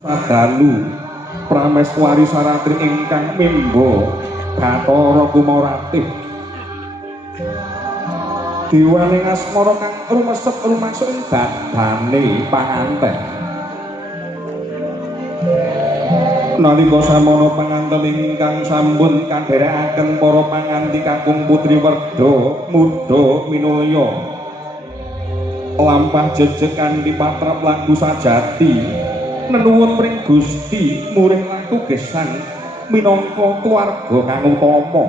Sadalu Prameswari Saratri ingkang mimba Bathara Kumaratih diwaning asmara kang rumesep rumasuk ing dadane panganten. Nalika samana panganten ingkang sampun kadherekaken para panganti kakung putri Werda Muda Minulya lampah jejeg kanthi patrap lagu sajati nenuwun mring Gusti murih laku gesang minangka keluarga kang utama.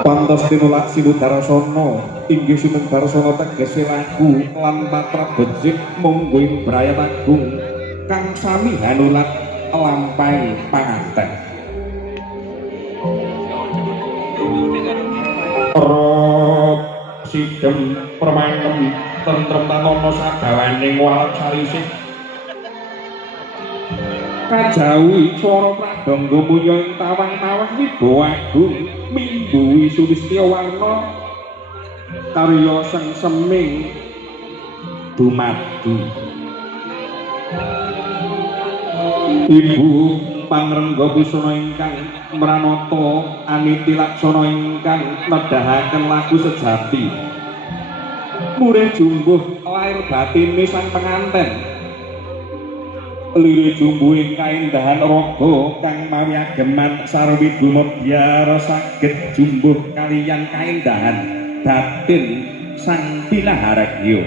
Pantos tinulak Sinudarasana inggih Sinudarasana tegese lagu lan patrap becik monggo ing brayat agung kang sami hanulat lampahe panganten. Sidem permanem tentrem tanana sadawaning walet salisih kajawi swara pradangga mulya ing tawang-tawang wibawa agung mimbuhi sulistya warna karya sengseming dumadi. Ibu pangrengga busana ingkang mranata aniti laksana ingkang nedahaken lagu sejati murih jumbuh lair batine sang penganten lire jumbuh ing kaendahan raga kang mawi ageman sarwi dumodya saged jumbuh kaliyan kaendahan batin sang pinaharagya.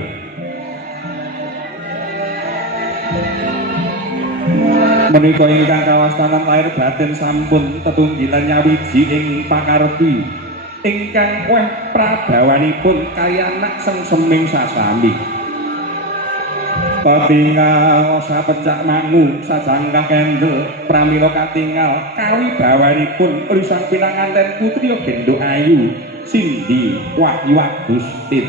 Menika ingkang kawastanan lair batin sampun tetunggilan nyawiji ing pakarti ingkang weh pradawanipun kaliyan anak sengseming sasami katingal sapecak mangu sajangkah kendel pramila katingal kawibawanipun risang pinanganten putri Gendho Ayu Sindi Wahyu Agustin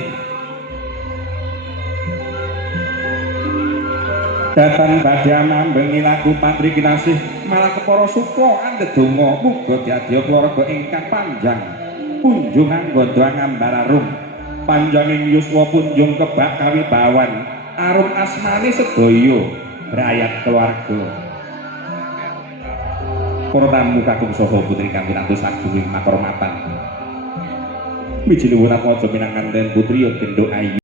datang badhe ambengi lagu Patri Kinasih malah kepara suka andedonga muga dadi keluarga ingkang panjang punjung anggondo ngambararum panjanging yuswa punjung kebak kawibawan arum asmane sedaya brayat keluarga. Para tamu kakung saha putri kang pinantus agunging makormatan wiji nuwun aja minangkanten putri Gendho Ayu